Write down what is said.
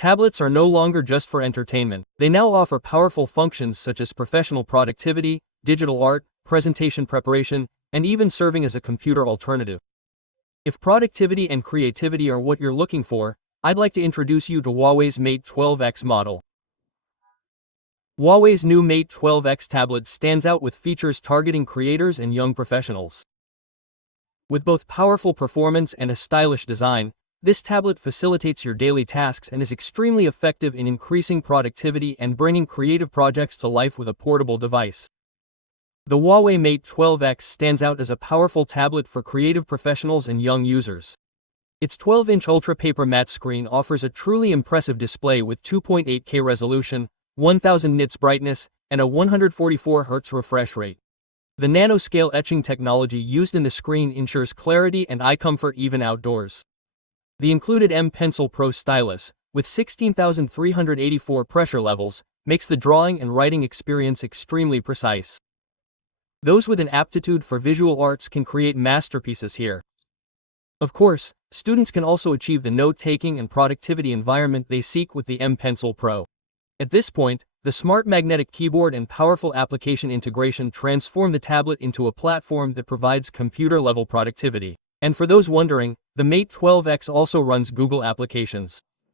Tablets are no longer just for entertainment. They now offer powerful functions such as professional productivity, digital art, presentation preparation, and even serving as a computer alternative. If productivity and creativity are what you're looking for, I'd like to introduce you to Huawei's Mate 12X model. Huawei's new Mate 12X tablet stands out with features targeting creators and young professionals. With both powerful performance and a stylish design, this tablet facilitates your daily tasks and is extremely effective in increasing productivity and bringing creative projects to life with a portable device. The Huawei Mate 12X stands out as a powerful tablet for creative professionals and young users. Its 12-inch Ultra PaperMatte screen offers a truly impressive display with 2.8K resolution, 1000 nits brightness, and a 144 Hz refresh rate. The nano-scale etching technology used in the screen ensures clarity and eye comfort even outdoors. The included M Pencil Pro stylus, with 16,384 pressure levels, makes the drawing and writing experience extremely precise. Those with an aptitude for visual arts can create masterpieces here. Of course, students can also achieve the note-taking and productivity environment they seek with the M Pencil Pro. At this point, the smart magnetic keyboard and powerful application integration transform the tablet into a platform that provides computer-level productivity. And for those wondering, the Mate 12X also runs Google applications.